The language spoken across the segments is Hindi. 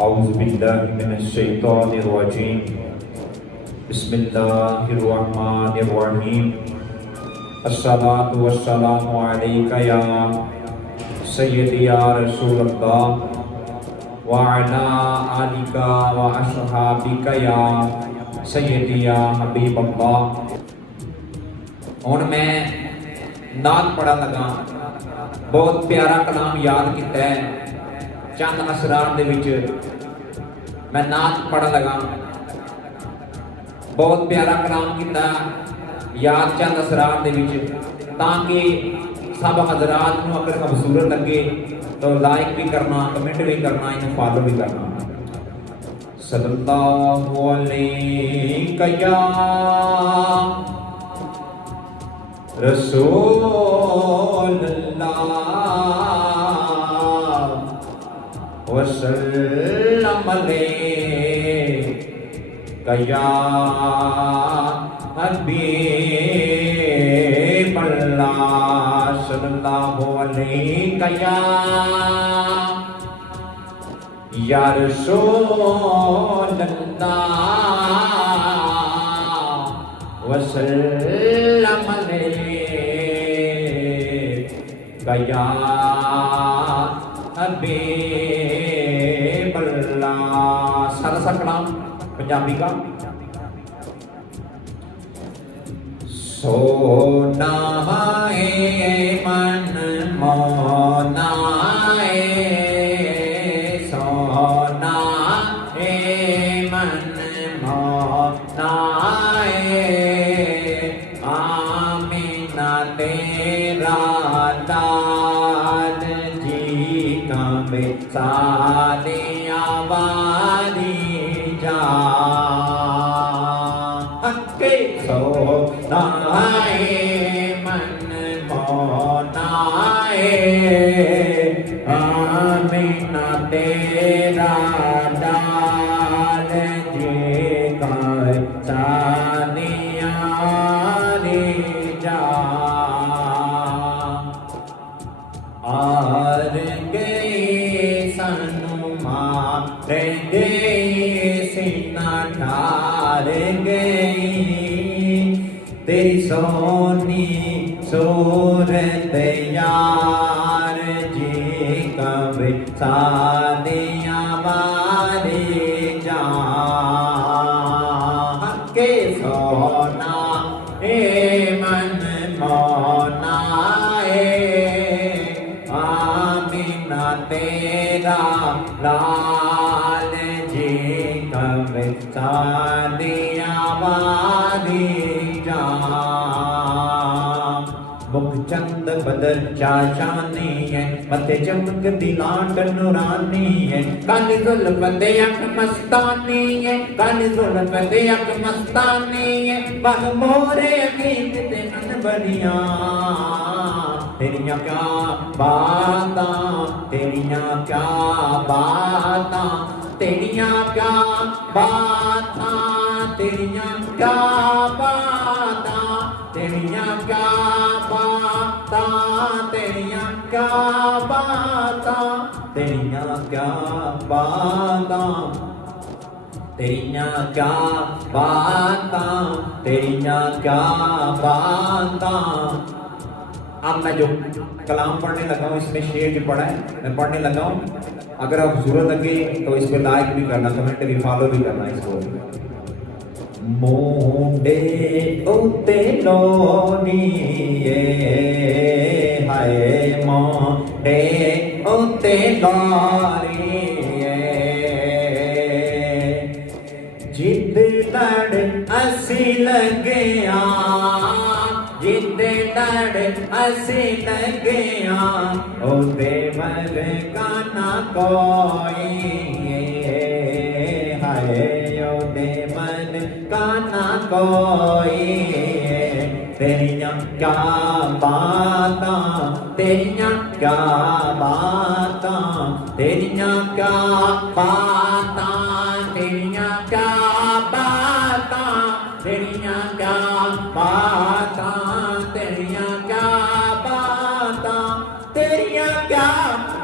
औज़ुबिल्लाहिमिनश्शैतानिर्रजीम बिस्मिल्लाहिर्रहमानिर्रहीम अस्सलातु वस्सलामु अलैका या सय्यदी या रसूलल्लाह व अला आलिका व अस्हाबिका या सय्यदी या हबीबल्लाह। हुण मैं नात पढ़न लगा। बहुत प्यारा कलाम याद किया है। चंद असरार दे विच मैं नात पढ़न लगा। बहुत प्यारा कलाम किया याद चंद असरार दे विच, ताकि सब हजरात नूं अगर खूबसूरत लगे तो लाइक भी करना, कमेंट भी करना, इन्हें फॉलो भी करना। सल्लल्लाहु अलैका या रसूलल्लाह वसल्लम अलैका या हबीबल्लाह। सल्लल्लाहु अलैका या रसूलल्लाह वसल्लम अलैका या हबीबल्लाह। सारा सा कलाम पंजाबी का। सोना है मन मोना है, सोना है मन मोना है, आमीना तेरा लाल जी का सारे आबादी जा के सोना है मन मोना है, आमीना तेरा लाल जी का सारे आबादी जा। आर गए सानू मार गए सीना ठार गई, तेरी सोनी सूरत यार जी कब सादिया मारे जा के सोना ए मन मोना आमीना तेरा लाल जी कब सादिया वादी जा। मुख चंद बदर चाशानी है, मथे चमक दिलाट नूरानी है, काली जुल्फ दे अख मस्तानी है, काली जुल्फ दे अख मस्तानी है, बाह मोरे अकीद ते मन बनिया। तेरियां क्या बातां, तेरियां क्या बातां, तेरियां क्या बातां, तेरियां क्या बातां, तेरियां क्या बातां, तेरियां क्या बातां, तेरियां क्या बातां, तेरियां क्या बातां, तेरियां क्या बातां। अब मैं जो कलाम पढ़ने लगा हूँ, इसमें शेर जो पढ़ा है मैं पढ़ने लगा हूँ। अगर आप जरूरत लगे तो इस पर लाइक भी करना, कमेंट भी, फॉलो भी करना इसको। मुंडे उते लोनी हाय मुंडे उते लोनी जिद लड़ असी लगे, जिद लड़ असी लगे, ओदे वर्गा ना कोई हाय, ओदे मन का ना कोई। तेरियां क्या बातां, तेरियां क्या बातां, तेरियां क्या बातां, तेरियां क्या बातां, तेरियां क्या बातां, तेरियां क्या बातां, तेरियां क्या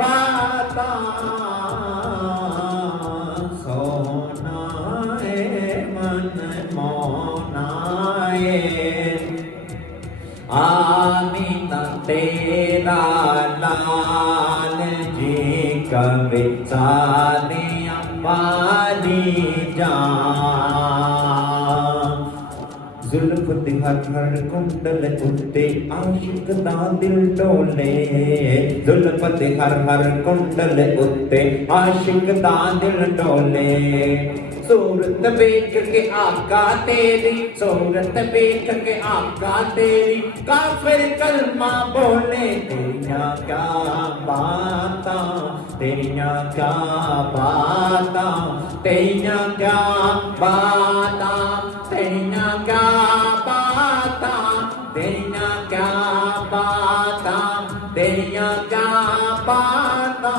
बातां। तेरा लाल जी कभी सादियाँ वाली जान जुल्फ दे हर हर कुंडल उत्ते आशिक दा दिल डोले जुल्फ दे हर हर कुंडल उत्ते आशिक दा दिल डोले सूरत बेच के आका तेरी सूरत बेच के आका तेरी काफिर कलमा बोले तेरिया क्या बाता तेरिया क्या बाता तेरिया क्या बाता तेरिया क्या बाता तेरिया क्या बाता तेरिया क्या बाता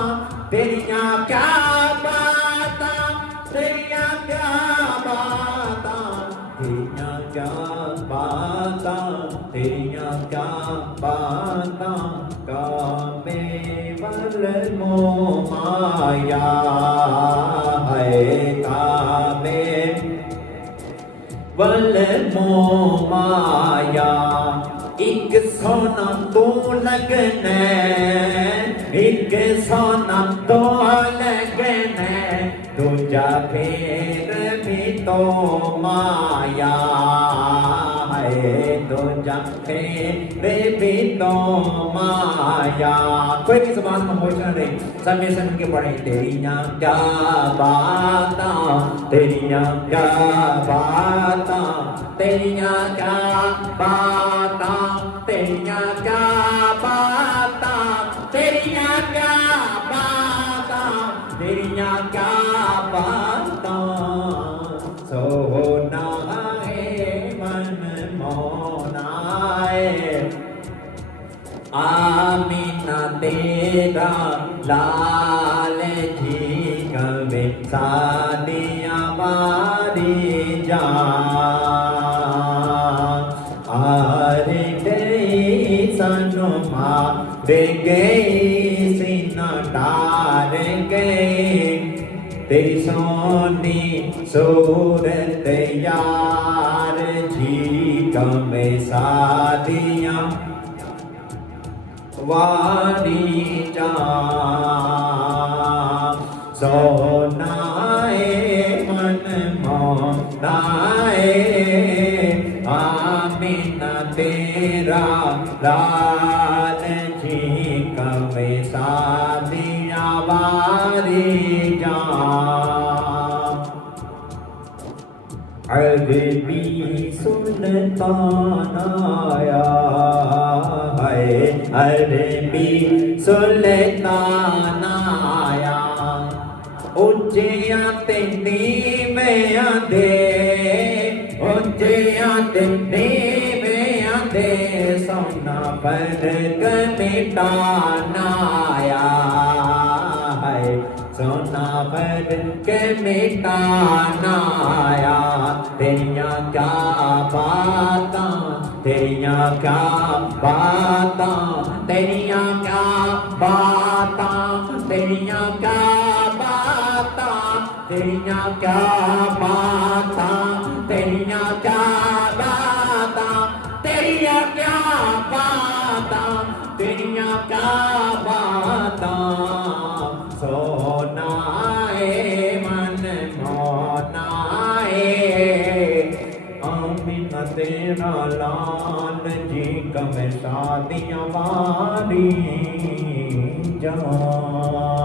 तेरिया क्या बाता तेरिया क्या बाता तेरिया क्या बाता तेरिया क्या बाता कामे वल माया है कामे वल माया एक सोना तो लगना एक सोना तो लगना दूजा फिर भी तो माया है दूजा फिर भी तो माया कोई भी समाज में मोचन रही समय सन के पढ़े तेरिया क्या बाता तेरिया क्या बाता तेरिया क्या बाता तेरिया क्या बाता तेरिया क्या बाता तेरिया क्या बाता सोना है मन मोना है आमीना तेरा लाल जी कभी सादियाँ वाली जान आरे गई सनुमा रे गई सीना डार गई तेरी सोनी सूरत यार जी कभी सादियाँ वाली जान सोनाए मन मोनाए आमीना तेरा लाल जी कभी सादियाँ वाली जान अरबी सुल्तान आया है अरबी सुल्तान आया उज्जैन ते नीवें आंदे उज्जैन ते नीवें आंदे सोना फर्क मिटाना आया है सोना फर्क मिटाना आया तेरिया क्या बाता तेरिया क्या बाता तेरिया क्या बाता तेरिया क्या बाता तेरिया क्या बाता तेरिया क्या बाता तेरिया क्या बाता तेरिया क्या बाता सोनाए मन मोनाए आमीना तेरा लाल जी कभी सादियाँ वाली जान।